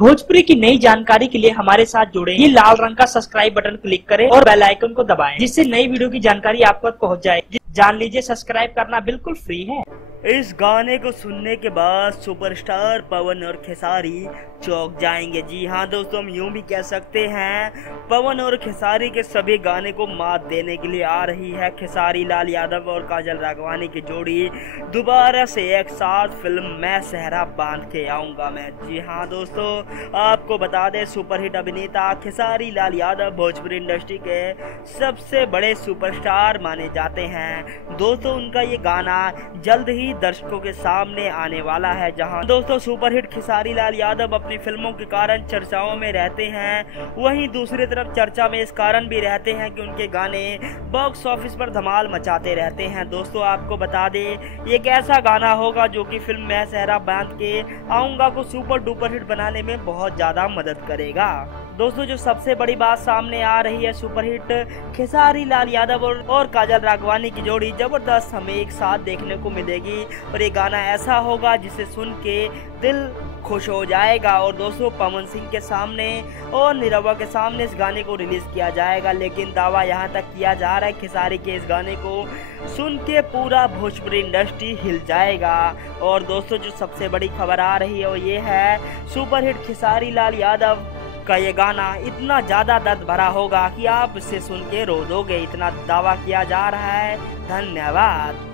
भोजपुरी की नई जानकारी के लिए हमारे साथ जुड़े। ये लाल रंग का सब्सक्राइब बटन क्लिक करें और बेल आइकन को दबाएं, जिससे नई वीडियो की जानकारी आप तक पहुंच जाए। जान लीजिए, सब्सक्राइब करना बिल्कुल फ्री है। इस गाने को सुनने के बाद सुपरस्टार पवन और खेसारी चौंक जाएंगे। जी हाँ दोस्तों, हम यूं भी कह सकते हैं पवन और खेसारी के सभी गाने को मात देने के लिए आ रही है खेसारी लाल यादव और काजल राघवानी की जोड़ी दोबारा से एक साथ फिल्म मैं सहरा बांध के आऊंगा मैं। जी हाँ दोस्तों, आपको बता दें सुपरहिट अभिनेता खेसारी लाल यादव भोजपुरी इंडस्ट्री के सबसे बड़े सुपरस्टार माने जाते हैं। दोस्तों, उनका ये गाना जल्द ही दर्शकों के सामने आने वाला है। जहां दोस्तों सुपरहिट खेसारी लाल यादव अपनी फिल्मों के कारण चर्चाओं में रहते हैं, वहीं दूसरी तरफ चर्चा में इस कारण भी रहते हैं कि उनके गाने बॉक्स ऑफिस पर धमाल मचाते रहते हैं। दोस्तों, आपको बता दें ये एक ऐसा गाना होगा जो कि फिल्म मैं सहरा बांध के आऊंगा को सुपर डुपर हिट बनाने में बहुत ज्यादा मदद करेगा। दोस्तों, जो सबसे बड़ी बात सामने आ रही है, सुपरहिट खेसारी लाल यादव और काजल राघवानी की जोड़ी जबरदस्त हमें एक साथ देखने को मिलेगी और ये गाना ऐसा होगा जिसे सुन के दिल खुश हो जाएगा। और दोस्तों, पवन सिंह के सामने और निरहुआ के सामने इस गाने को रिलीज किया जाएगा, लेकिन दावा यहाँ तक किया जा रहा है खेसारी के इस गाने को सुन के पूरा भोजपुरी इंडस्ट्री हिल जाएगा। और दोस्तों, जो सबसे बड़ी खबर आ रही है वो ये है सुपरहिट खेसारी लाल यादव का ये गाना इतना ज्यादा दर्द भरा होगा कि आप इसे सुन के रो दोगे, इतना दावा किया जा रहा है। धन्यवाद।